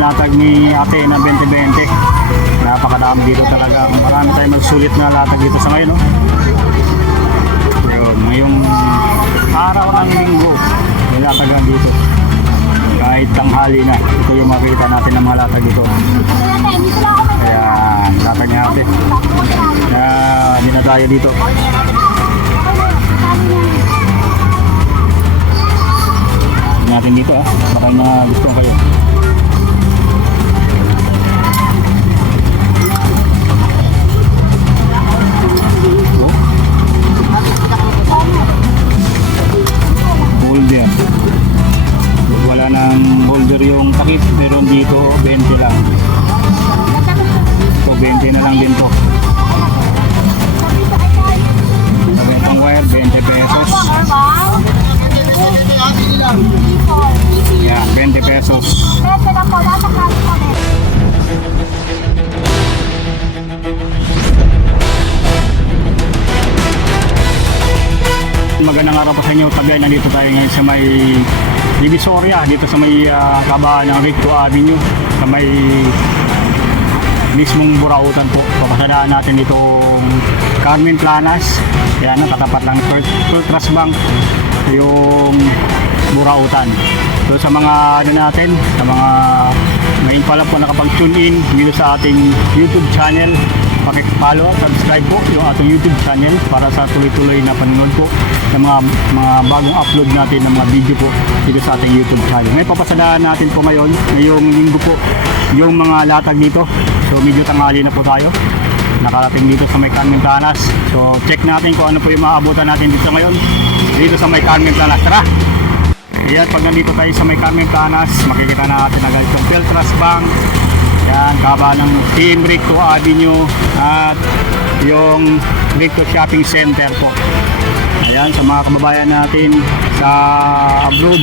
Latag ni ate na 20-20. Napakadami dito talaga. Marami tayong magsulit na latag dito sa ngayon, no? Ayun, ngayong araw ng linggo, may latagan dito. Kahit tanghali na, ito yung makita natin ng mga latag dito. Ayan, latag ni ate. Hindi na tayo dito. Natin dito, baka na gusto kayo. Boulder, wala nang boulder yung takip, meron dito 20 lang. So 20 na lang din to. Sabi ang wire 20 pesos. Yeah, 20 pesos. Magandang araw po sa inyo. Tabi, nandito tayo ngayon sa may Divisoria, dito sa may kabahan ng Recto Avenue, sa may mismong Burautan po. Papasadaan natin itong Carmen Planas. Yan, katapat lang Pearl Trust Bank, yung Burautan. So sa mga ano natin, sa mga ngayon pala po nakapag-tune in dito sa ating YouTube channel, paki-follow at subscribe po yung ating YouTube channel para sa tuloy-tuloy na panonood po ng mga bagong upload natin ng mga video po dito sa ating YouTube channel. May papasadaan natin po ngayon, ngayong linggo po, yung mga latag dito. So medyo tanghali na po tayo. Nakarating dito sa may Carmen Planas. So check natin kung ano po yung maabutan natin dito ngayon dito sa may Carmen Planas. Tara! Yan, pag nandito tayo sa may Carmen Planas, makikita natin agad yung Pearl Trust Bank. Yan, kaba ng Team Recto Avenue at yung Recto Shopping Center po. Ayan, sa mga kababayan natin sa abroad.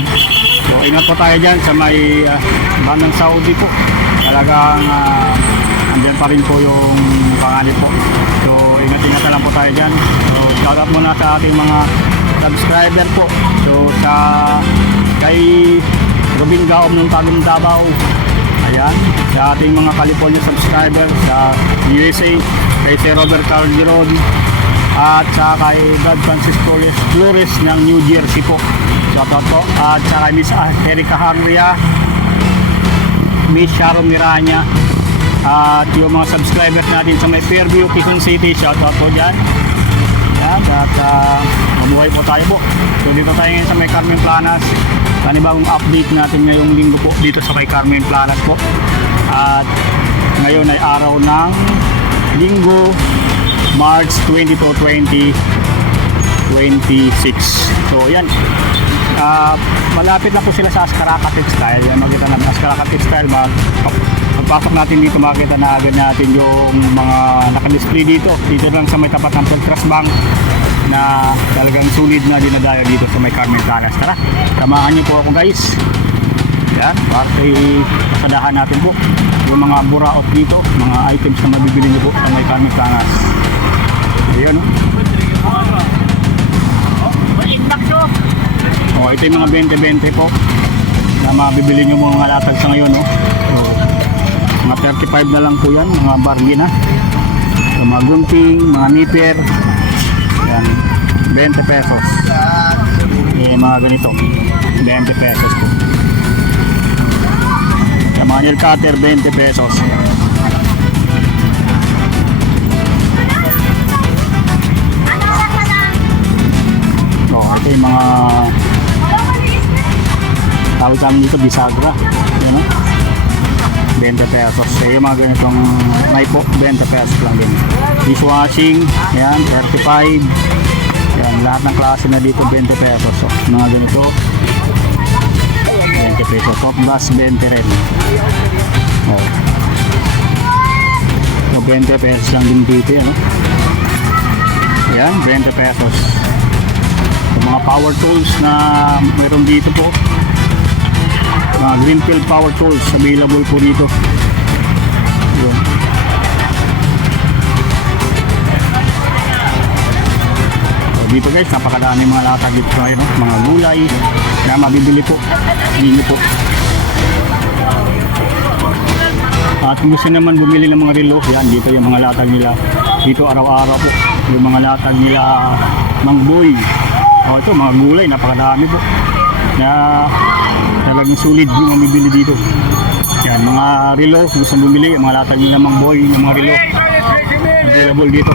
So ingat po tayo dyan sa may bandang Saudi po. Talagang andyan pa rin po yung panganib po. So ingat-ingat na lang po tayo dyan. So shout out muna sa ating mga subscriber po. So sa kay Robin Gaom ng Tagum Davao. Ayan, sa ating mga California subscriber sa USA, kay Sir Robert Calderon at sa kay Brad Francisco Flores ng New Jersey po. Shout out po. At sa kay Miss Erica Hangria, Miss Sharon Miranya, at yung mga subscribers natin sa may Fairview, Quezon City, shout out po dyan. Yan, at mabuhay po tayo po. So dito tayo ngayon sa may Carmen Planas. Panibagong update natin ngayong linggo po dito sa may Carmen Planas po. At ngayon ay araw ng linggo, March 22, 2026. So yan, malapit na po sila sa Ascaraca Textile. Yan, makita natin Ascaraca Textile. Pagpasok natin dito, makita na agad natin yung mga naka-display dito lang sa may tapat ng Pearl Trust Bank na talagang sulit na dinadayo dito sa may Carmen Planas. Tara, samahan niyo po ako guys. Yan, para pasadahan natin po yung mga buraot dito, mga items na mabibili niyo po sa may Carmen Planas. Ayan, oh, ito yung mga 20-20 po na mabibili niyo mga latag sa ngayon, no? So, mga 35 na lang po yan, mga bargain na. So, mga gunting, mga nipper. Yan, 20 pesos. Mga ganito, 20 pesos po. Yung mga nail cutter, 20 pesos. So, ito yung mga tawag kami dito, bisagra. Yan, no? 20 pesos. Yung mga ganitong po, 20 pesos lang din. Dishwashing, yan, 35. Yan, lahat ng klase na dito, 20 pesos. So, mga ganito, 20 pesos. Top glass, 20 rin. Oh. So, 20 pesos lang din dito, yan. Yan, 20 pesos. So, mga power tools na meron dito po. Mga Greenfield power tools available po dito. Yun. So, dito guys, napakadami mga latag dito tayo, no? Mga gulay na mabibili po. Hindi po. At kung gusto naman bumili ng mga relo, yan, dito yung mga latag nila. Dito araw-araw po, yung mga latag nila Mangboy. O ito, mga gulay, napakadami po. Na talagang sulit yung mamibili dito. Yan, mga relo, kung gusto bumili, yung mga latag nila Mangboy, yung mga relo. Available dito.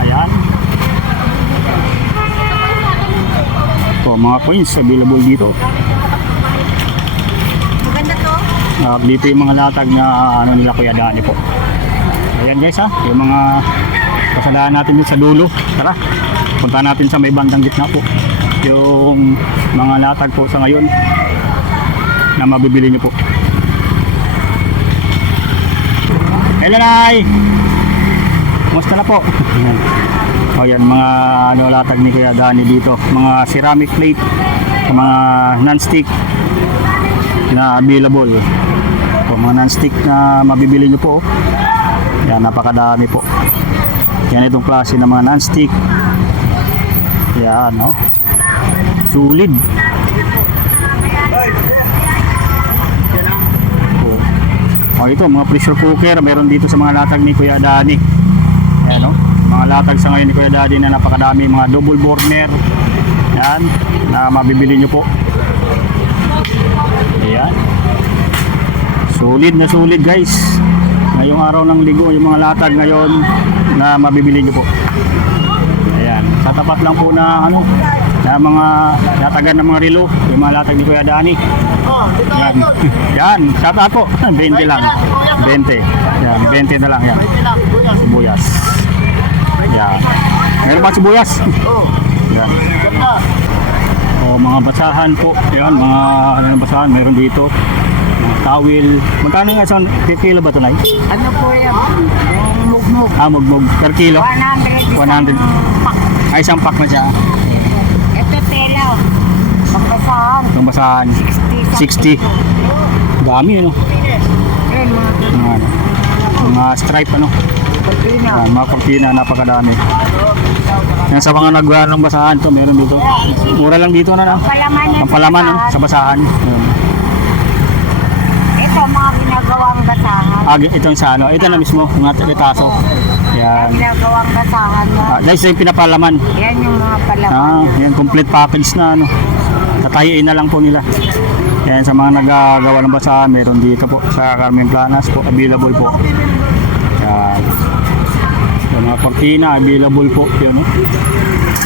Ayan. Ito, mga coins available dito. Maganda to. Dito yung mga latag na ano nila Kuya Dani po. Ayan guys ha, yung mga kasalaan natin dito sa dulo. Tara, punta natin sa may bandang gitna po. Yung mga latag po sa ngayon na mabibili nyo po. Hello Nay! Kumusta na po? Ayan. O yan, mga ano, latag ni Kuya Dani dito. Mga ceramic plate, mga non-stick na available. O, mga non-stick na mabibili nyo po. Yan, napakadami po. Yan itong klase ng mga non-stick. Yan, no? Sulit. O, ito, mga pressure cooker. Meron dito sa mga latag ni Kuya Dani. Yan, no? Mga latag sa ngayon ni Kuya Dani na napakadami. Mga double burner. Yan, na mabibili nyo po. Ayan. Solid na solid guys. Ngayong araw ng Linggo, yung mga latag ngayon na mabibili nyo po. Ayan. Tatapat lang po na ano, na mga latagan ng mga relo, yung mga latag ni Kuya Dani. Yan. Yan. Shout out po. 20 lang. 20. Yan. 20 na lang yan. Sibuyas. Yan. Meron ba sibuyas? Yan. O, mga basahan po. Ayan, mga ano, basahan meron dito. Mga towel. Magkano nga isang kilo ba ito, Nay? Ano po yan? Yung mugmug. Mugmug. Per kilo? 100. 100. Pak. Ay, isang pack na siya. Ito tela. Pagbasahan. Itong basahan. 60. Dami, ano? Ayun, mga Mga stripe, ano? pagkina. Yan, mga kortina, napakadami. Yan, sa mga nagwa ng basahan to, meron dito. Mura lang dito na, Palaman yan ang palaman, no? Sa basahan. Yan. Ito, mga ginagawang basahan. Itong sa ano, ito na mismo, mga talitaso. Yan. Ginagawang basahan na. Guys, yung pinapalaman. Yan yung mga palaman. Yan, complete package na, ano. Tatayiin na lang po nila. Yan, sa mga nagagawa ng basahan, meron dito po sa Carmen Planas po, available po. Yan. Yung mga kortina, available po. Yan, no?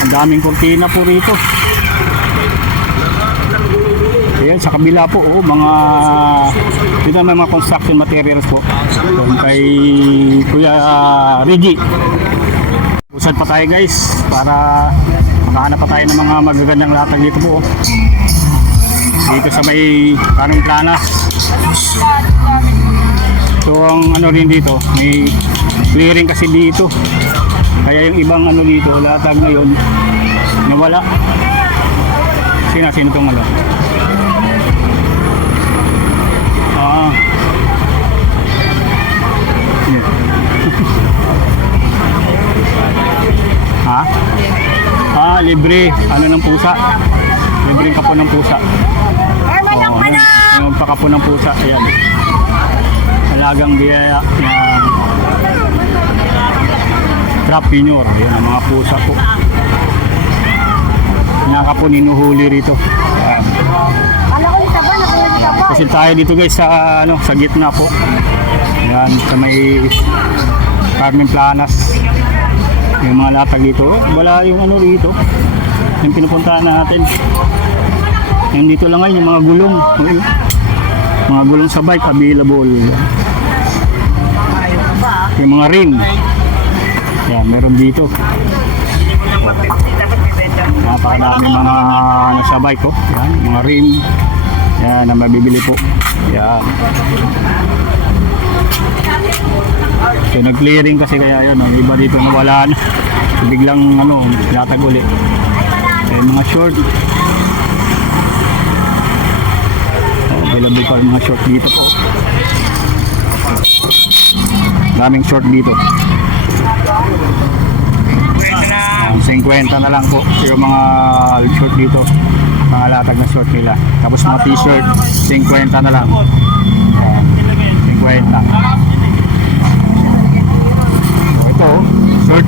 Ang daming kortina po rito. Ayan, sa kabila po, mga dito may mga construction materials po. Doon kay Kuya Reggie. Usad pa tayo guys, para makahanap pa tayo ng mga magagandang latag dito po. Dito sa may Carmen Planas. So ang ano rin dito, may clearing kasi dito. Kaya yung ibang ano dito, latag ngayon, nawala. Sino itong ano? Ha? Libre. Ano ng pusa? Libre ka po ng pusa. Yung pakapo ng pusa. Ayan. Talagang biyaya ng Trap Pinyor. Ayan ang mga pusa po. Naka po ninuhuli rito. Ayan. Kasi tayo dito guys sa ano, sa gitna po. Ayan, sa may Carmen Planas. Yung mga latag dito, wala yung ano dito. Yung pinupuntahan natin. Yung dito lang ngayon, yung mga gulong. Mga gulong sa bike available. Yung mga ring. Yan, meron dito. Napakadami mga ano sa bike ko. Yan, mga rim. Yan, na mabibili po. Yan. So nag-clearing kasi kaya yun, ang iba dito nawala na. So, biglang ano, latag ulit. Eh, mga short. Available pa yung mga short dito po. Daming short dito. 50 na lang po yung mga short dito. Mga latag na short nila. Tapos mga t-shirt, 50 na lang. 50.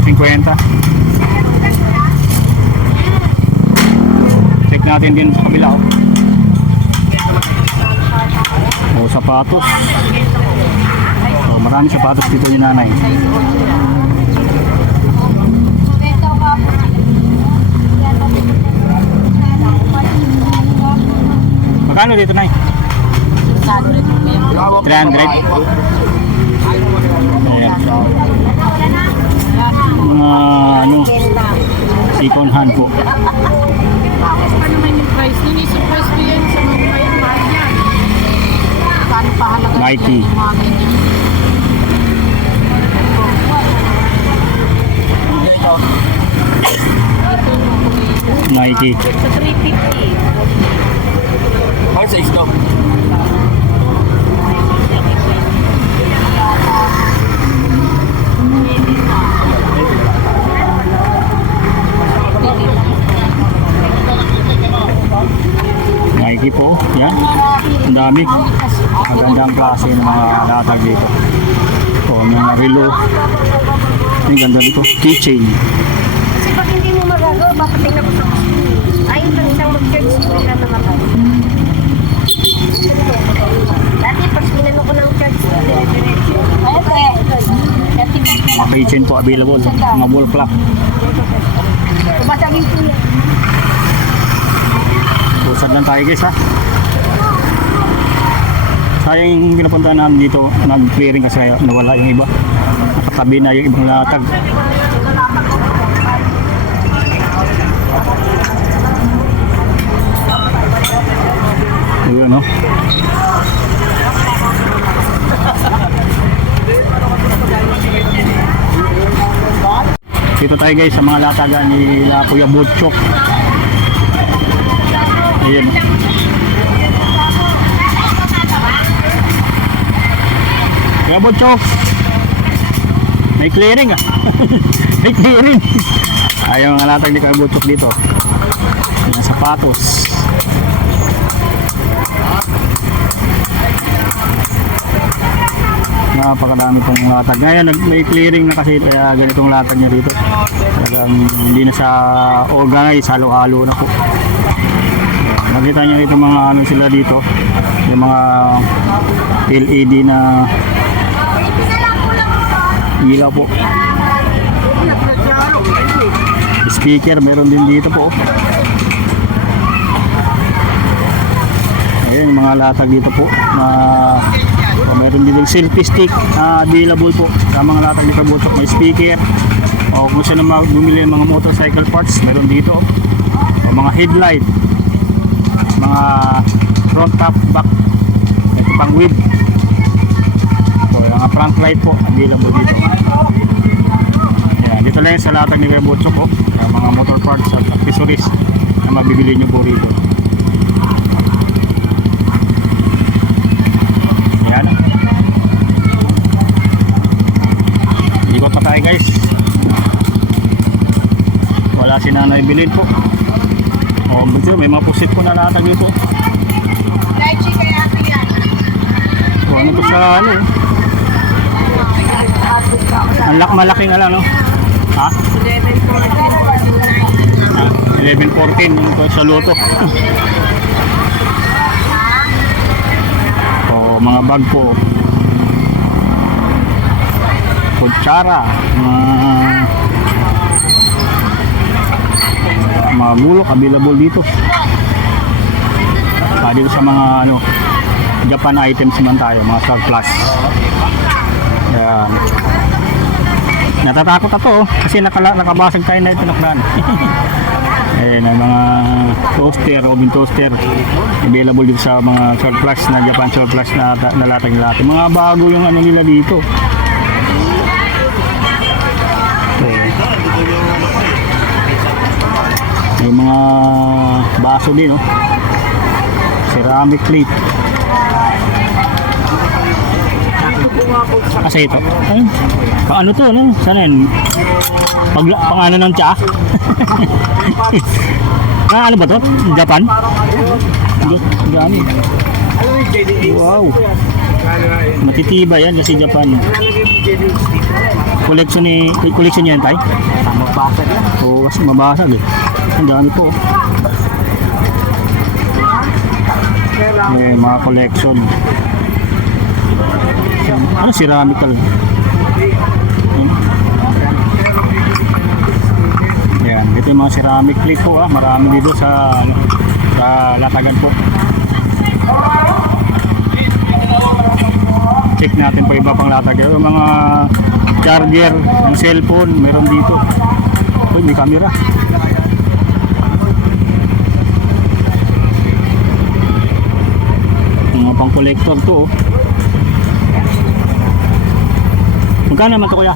50. Check natin din sa kabila. Oh, sapatos. So, marami sapatos dito ni nanay. Magkano dito, nay? 300. Ayan. Mga ano, second hand po. Tapos pa naman yung price. Nini-surprise ko yan sa mga mayan yan. Paano pahalaga Nike. yung mga ganyan? Nike. Sa 350. Bakit sa isno? Nike po. Yan. Ang dami. Magandang klase ng mga latag dito. O, mga relo. Ang ganda dito. Keychain. Kasi pag hindi mo magagawa, papating na ko sa ayun lang isang mag-church ko na naman. Dati pag ginano ko ng church, dire-diretso. Dati Mga keychain po available. Mga ball clock. Basagin ko yan. Pusad lang tayo guys ha. Sayang yung pinapunta namin dito, nag-clearing kasi nawala yung iba. Nakatabi na yung ibang latag. Ayun no. Dito tayo guys sa mga latagan ni Kuya Butchok. Ayun. Kuya Butchok. May clearing ah. May clearing. Ayaw mga latag ni Kuya Butchok dito. Mga sapatos. Napakadami pong latag. Ngayon may clearing na kasi kaya ganitong latag niya dito. Talagang hindi na sa organize, halo-halo na po. Nakita niyo dito mga ano sila dito. Yung mga LED na ilaw po. Speaker meron din dito po. Ayan yung mga latag dito po na meron din yung selfie stick available po sa mga latag ni Kabutok. May speaker o kung saan na bumili ng mga motorcycle parts meron dito o mga headlight, mga front top, back, ito pang wheel, so yung mga front light po available dito. Ayan, dito lang yung sa latag ni Kabutok po, mga motor parts at accessories na mabibili nyo po rito. Ikot pa tayo guys. Wala si Nanay Bilin po. O buti may mga pusit po na latag dito. O ano to sa ano eh. Ang malaki nga lang no. Ha? 11-14 yung to sa luto. O mga bag po. Kutsara, mga gulok available dito. Dito sa mga ano Japan items naman tayo, mga surplus. Yan. Natatakot ako kasi nakabasag tayo na ito naklan. Ayan, ang mga toaster, oven toaster available dito sa mga surplus na Japan surplus na latag-latag. Mga bago yung ano nila dito. May mga baso din, no? Ceramic plate. Kasi ito. Ay, pang ano to, no? Sana yun? Pang ano ng tsa? Ano ba to? Japan? Gani. Wow. Matitiba yan kasi Japan. Collection niya yan, tay? Mabasag yan. Oo, kasi mabasag eh. Ang dami po. Mga collection. Ano, ceramic talaga. Yan, ito yung mga ceramic plate po marami dito sa Latagan po. Check natin po iba pang Latagan. Yung mga charger ng cellphone, meron dito. Uy, may camera. Mga pang collector to. Magkano naman to, kuya?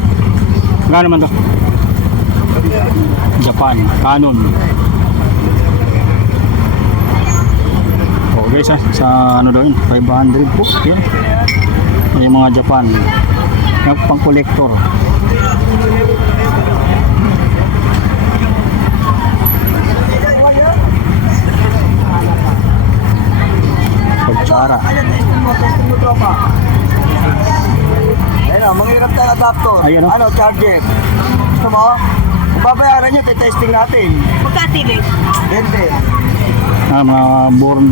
Magkano naman to? Japan, Canon. Oh guys, sa ano daw yun? 500 po. Yun. Yung mga Japan. Yung pang collector. Kutsara. Ayun o, manghirap tayo adapter. Ayun o. Ano, charger. Gusto mo? Babayaran nyo, testing natin. Magkatili. 20. Mga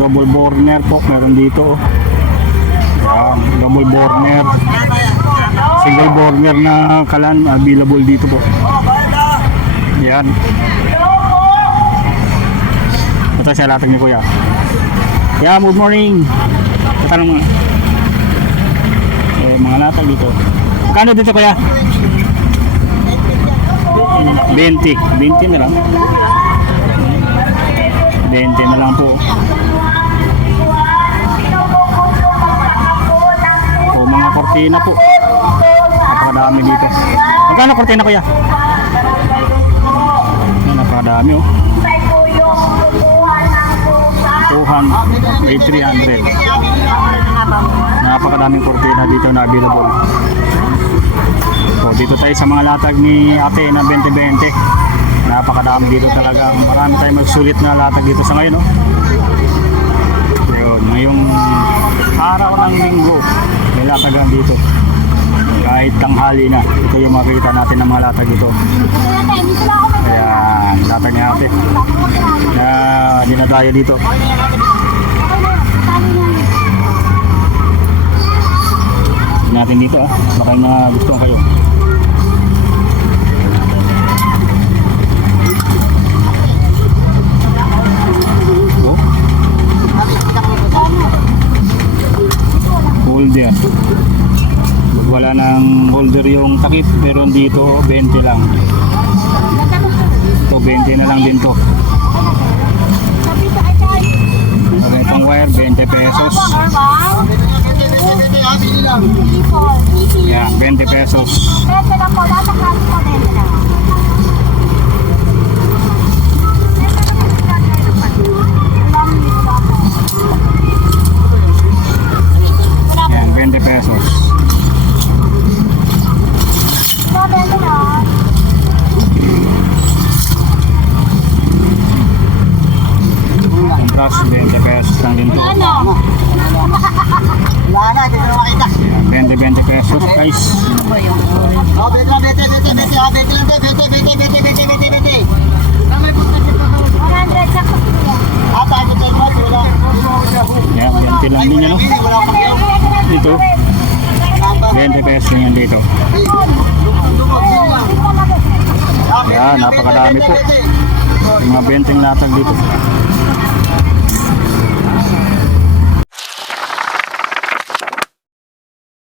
double burner po. Meron dito. Yan, double burner. Single burner na kalan. Available dito po. Oh, bayad na. Yan. Ito siya latag ni kuya. Yeah, good morning. Tatanong mga. Mga latag dito. Kano dito kuya? 20. 20 na lang. 20 na lang po. O mga kortina po. Napakadami dito. Magkano kortina kuya? Napakadami oh. 200, may 300. Napakadaming kortina dito na available. So dito tayo sa mga latag ni ate na 2020. Napakadami dito talaga. Marami tayong magsulit na latag dito sa ngayon. Yun, ngayong araw ng linggo may latagan dito. Kahit tanghali na, ito yung makikita natin ng mga latag dito. Ayan, latag ni ate na dinadaya dito. Natin dito baka yung mga gusto kayo. Oh. Holder. Pag wala ng holder yung takip, pero dito 20 lang. Ito 20 na lang din to. Itong wire 20 pesos. Yan, 20 pesos. Yan, 20 pesos. Yung brush, 20 pesos lang din to. Wala na, hindi na makita. Yan, 20 pesos guys. Oh, bete lang, bete. Oh, bete lang, bete. Ah, tayo tayo mo, wala. Yan, 20 lang din yan. Wala akong pakiyaw. Dito, 20 pesos lang yan dito. Yan, napakadami po. Yung mga benteng latag dito.